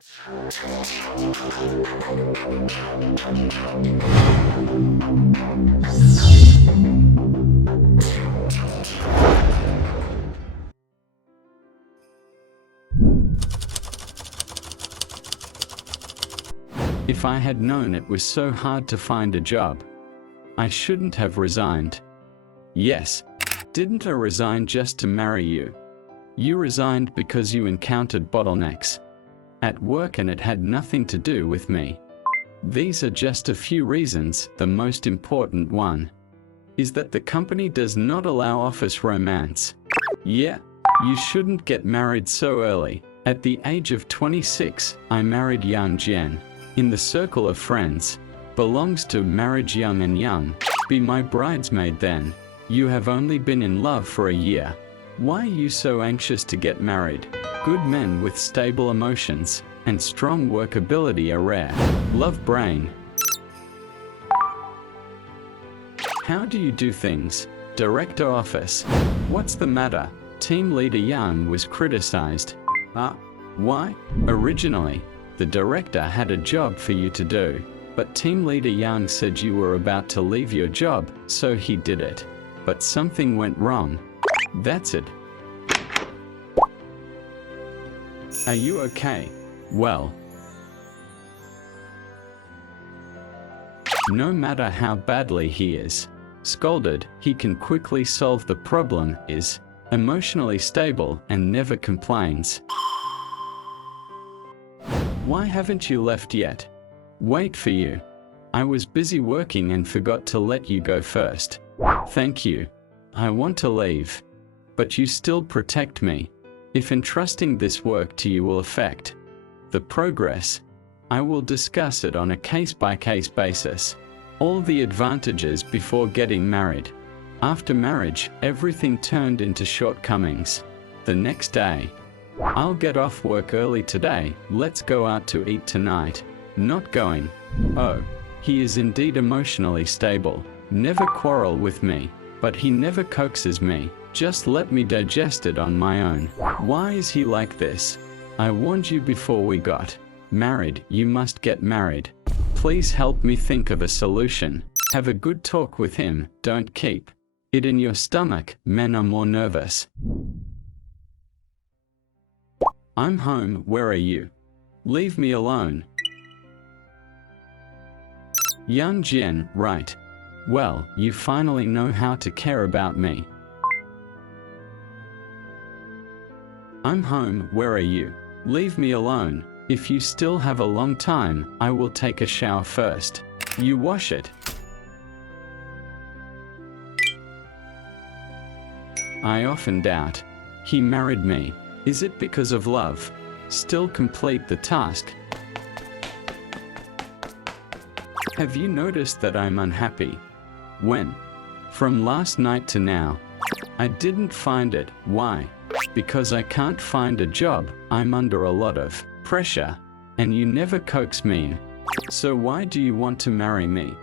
If I had known it was so hard to find a job, I shouldn't have resigned. Yes, didn't I resign just to marry you? You resigned because you encountered bottlenecks at work and it had nothing to do with me. These are just a few reasons. The most important one is that the company does not allow office romance. Yeah, you shouldn't get married so early. At the age of 26, I married young Jen. In the circle of friends, belongs to marriage young and young. Be my bridesmaid then. You have only been in love for a year. Why are you so anxious to get married? Good men with stable emotions and strong workability are rare. Love brain. How do you do things? Director office. What's the matter? Team leader Young was criticized. Why? Originally, the director had a job for you to do, but team leader Young said you were about to leave your job, so he did it. But something went wrong. That's it. Are you okay? Well, no matter how badly he is scolded, he can quickly solve the problem, is emotionally stable and never complains. Why haven't you left yet? Wait for you. I was busy working and forgot to let you go first. Thank you. I want to leave, but you still protect me. If entrusting this work to you will affect the progress, I will discuss it on a case-by-case basis. All the advantages before getting married. After marriage, everything turned into shortcomings. The next day, I'll get off work early today, let's go out to eat tonight. Not going. Oh, he is indeed emotionally stable. Never quarrel with me, but he never coaxes me. Just let me digest it on my own. Why is he like this? I warned you before we got married, you must get married. Please help me think of a solution. Have a good talk with him, don't keep it in your stomach. Men are more nervous. I'm home, where are you? Leave me alone. Young Jen, right. Well, you finally know how to care about me. I'm home, where are you? Leave me alone. If you still have a long time, I will take a shower first. You wash it. I often doubt. He married me. Is it because of love? Still complete the task. Have you noticed that I'm unhappy? When? From last night to now. I didn't find it. Why? Because I can't find a job. I'm under a lot of pressure, and you never coax me. So why do you want to marry me?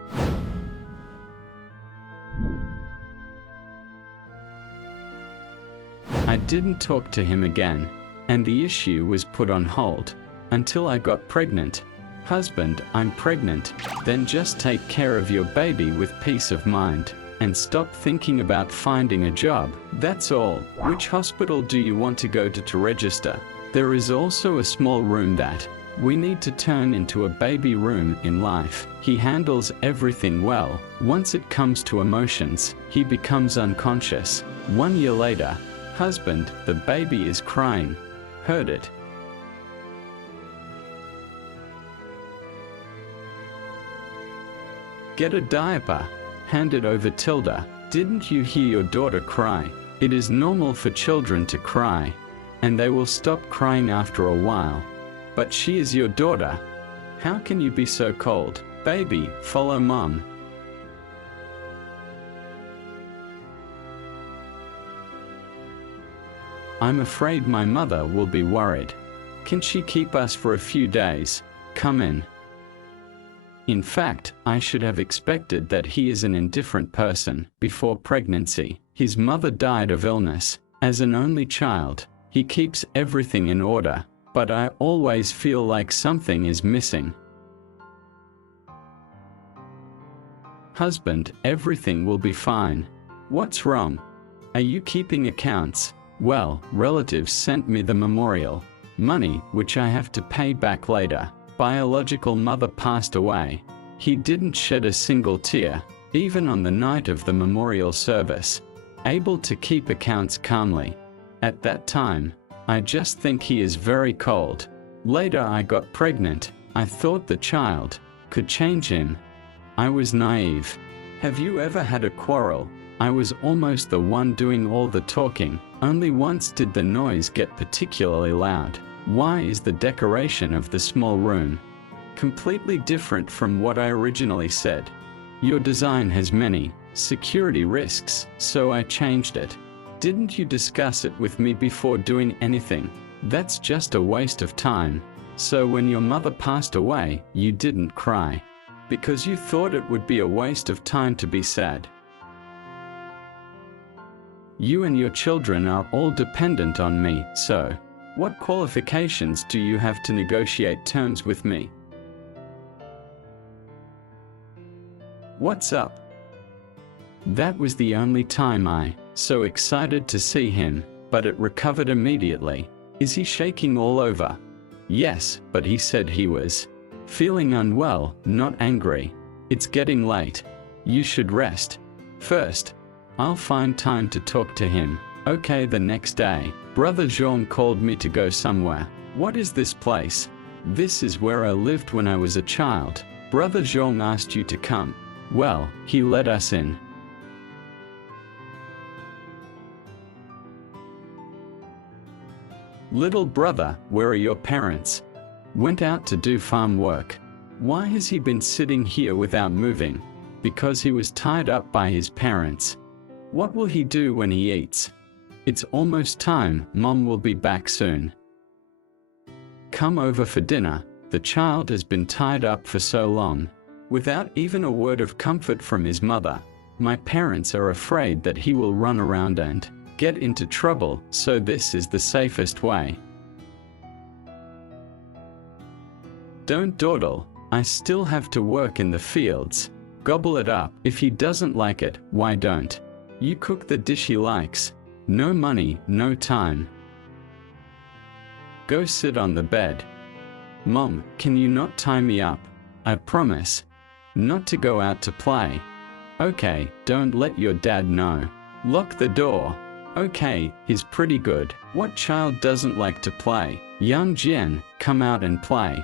I didn't talk to him again, and the issue was put on hold until I got pregnant. Husband, I'm pregnant. Then just take care of your baby with peace of mind and stop thinking about finding a job. That's all. Which hospital do you want to go to register? There is also a small room that we need to turn into a baby room in life. He handles everything well. Once it comes to emotions, he becomes unconscious. 1 year later, husband, the baby is crying. Heard it. Get a diaper. Hand it over Tilda. Didn't you hear your daughter cry? It is normal for children to cry, and they will stop crying after a while. But she is your daughter. How can you be so cold? Baby, follow mom. I'm afraid my mother will be worried. Can she keep us for a few days? Come in. In fact, I should have expected that he is an indifferent person. Before pregnancy, his mother died of illness. As an only child, he keeps everything in order. but I always feel like something is missing. Husband, everything will be fine. What's wrong? Are you keeping accounts? Well, relatives sent me the memorial money, which I have to pay back later. Biological mother passed away. He didn't shed a single tear, even on the night of the memorial service. Able to keep accounts calmly. At that time, I just think he is very cold. Later I got pregnant. I thought the child could change him. I was naive. Have you ever had a quarrel? I was almost the one doing all the talking. Only once did the noise get particularly loud. Why is the decoration of the small room completely different from what I originally said? Your design has many security risks, so I changed it. Didn't you discuss it with me before doing anything? That's just a waste of time. So when your mother passed away, you didn't cry because you thought it would be a waste of time to be sad. You and your children are all dependent on me, so what qualifications do you have to negotiate terms with me? What's up? That was the only time I so excited to see him, but it recovered immediately. Is he shaking all over? Yes, but he said he was feeling unwell, not angry. It's getting late. You should rest. First, I'll find time to talk to him. Okay, the next day, Brother Jean called me to go somewhere. What is this place? This is where I lived when I was a child. Brother Jean asked you to come. Well, he let us in. Little brother, where are your parents? Went out to do farm work. Why has he been sitting here without moving? Because he was tied up by his parents. What will he do when he eats? It's almost time. Mom will be back soon. Come over for dinner. The child has been tied up for so long, without even a word of comfort from his mother. My parents are afraid that he will run around and get into trouble, so this is the safest way. Don't dawdle. I still have to work in the fields. Gobble it up. If he doesn't like it, why don't you cook the dish he likes? No money, no time. Go sit on the bed. Mom, can you not tie me up? I promise not to go out to play. Okay, don't let your dad know. Lock the door. Okay, he's pretty good. What child doesn't like to play? Young Jen, come out and play.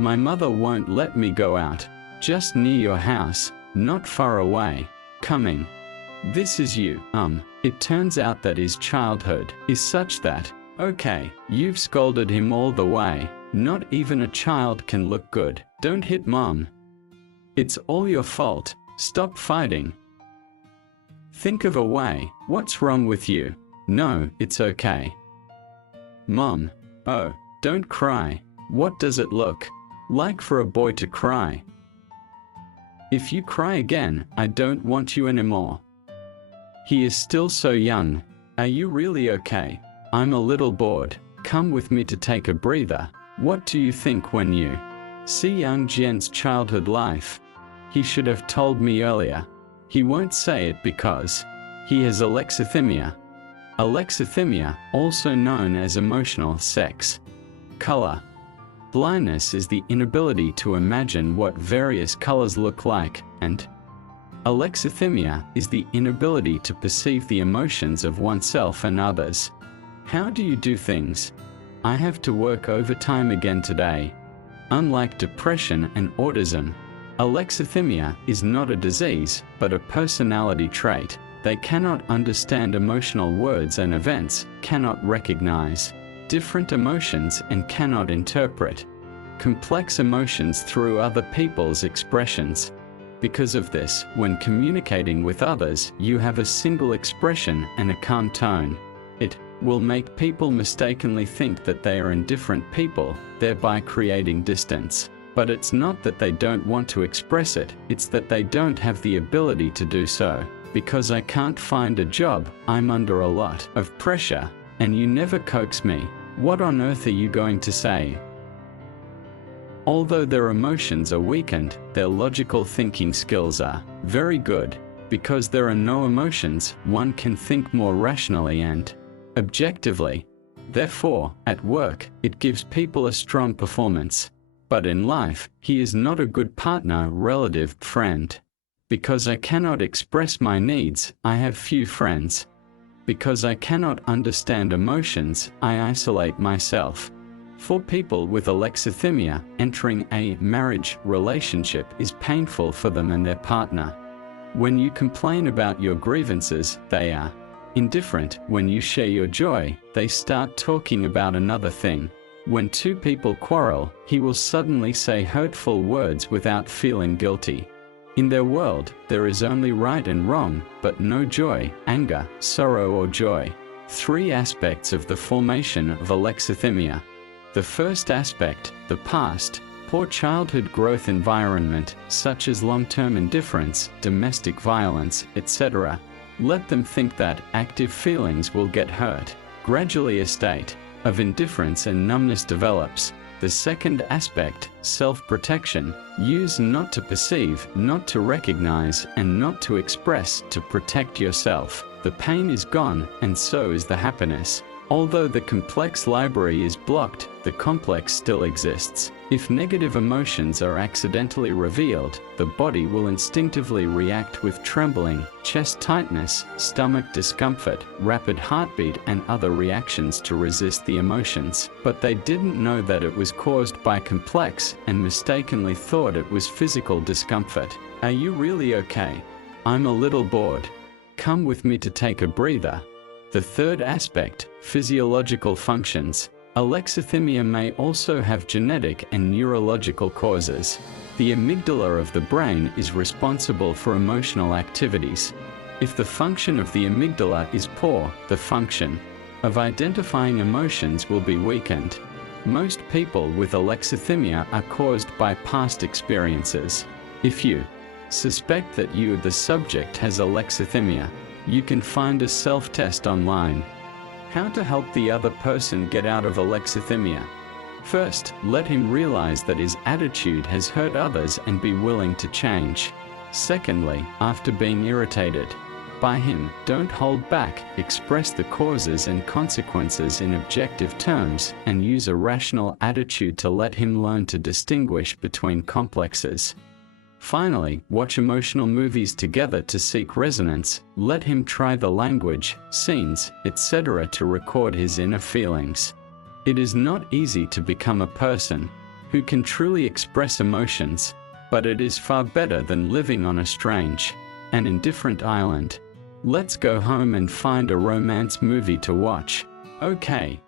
My mother won't let me go out. Just near your house, not far away. Coming. This is you. It turns out that his childhood is such that, okay, you've scolded him all the way. Not even a child can look good. Don't hit Mom. It's all your fault. Stop fighting. Think of a way. What's wrong with you? No, it's okay. Mom. Oh, don't cry. What does it look like for a boy to cry? If you cry again, I don't want you anymore. He is still so young. Are you really okay? I'm a little bored. Come with me to take a breather. What do you think when you see young Jen's childhood life? He should have told me earlier. He won't say it because he has alexithymia. Alexithymia, also known as emotional sex color blindness, is the inability to imagine what various colors look like, and alexithymia is the inability to perceive the emotions of oneself and others. How do you do things? I have to work overtime again today. Unlike depression and autism, alexithymia is not a disease, but a personality trait. They cannot understand emotional words and events, cannot recognize different emotions, and cannot interpret complex emotions through other people's expressions. Because of this, when communicating with others, you have a single expression and a calm tone. It will make people mistakenly think that they are indifferent people, thereby creating distance. But it's not that they don't want to express it, it's that they don't have the ability to do so. Because I can't find a job, I'm under a lot of pressure, and you never coax me. What on earth are you going to say? Although their emotions are weakened, their logical thinking skills are very good. Because there are no emotions, one can think more rationally and objectively. Therefore, at work, it gives people a strong performance. But in life, he is not a good partner, relative, friend. Because I cannot express my needs, I have few friends. Because I cannot understand emotions, I isolate myself. For people with alexithymia, entering a marriage relationship is painful for them and their partner. When you complain about your grievances, they are indifferent. When you share your joy, they start talking about another thing. When two people quarrel, he will suddenly say hurtful words without feeling guilty. In their world, there is only right and wrong, but no joy, anger, sorrow or joy. 3 aspects of the formation of alexithymia. The first aspect, the past, poor childhood growth environment, such as long-term indifference, domestic violence, etc. Let them think that active feelings will get hurt. Gradually a state of indifference and numbness develops. The second aspect, self-protection, use not to perceive, not to recognize, and not to express, to protect yourself. The pain is gone, and so is the happiness. Although the complex library is blocked, the complex still exists. If negative emotions are accidentally revealed, the body will instinctively react with trembling, chest tightness, stomach discomfort, rapid heartbeat and other reactions to resist the emotions. But they didn't know that it was caused by complex and mistakenly thought it was physical discomfort. Are you really okay? I'm a little bored. Come with me to take a breather. The third aspect, physiological functions. Alexithymia may also have genetic and neurological causes. The amygdala of the brain is responsible for emotional activities. If the function of the amygdala is poor, the function of identifying emotions will be weakened. Most people with alexithymia are caused by past experiences. If you suspect that you, the subject, has alexithymia, you can find a self-test online. How to help the other person get out of alexithymia. First, let him realize that his attitude has hurt others and be willing to change. Secondly, after being irritated by him, don't hold back, express the causes and consequences in objective terms, and use a rational attitude to let him learn to distinguish between complexes. Finally, watch emotional movies together to seek resonance. Let him try the language, scenes, etc. to record his inner feelings. It is not easy to become a person who can truly express emotions, but it is far better than living on a strange and indifferent island. Let's go home and find a romance movie to watch. Okay,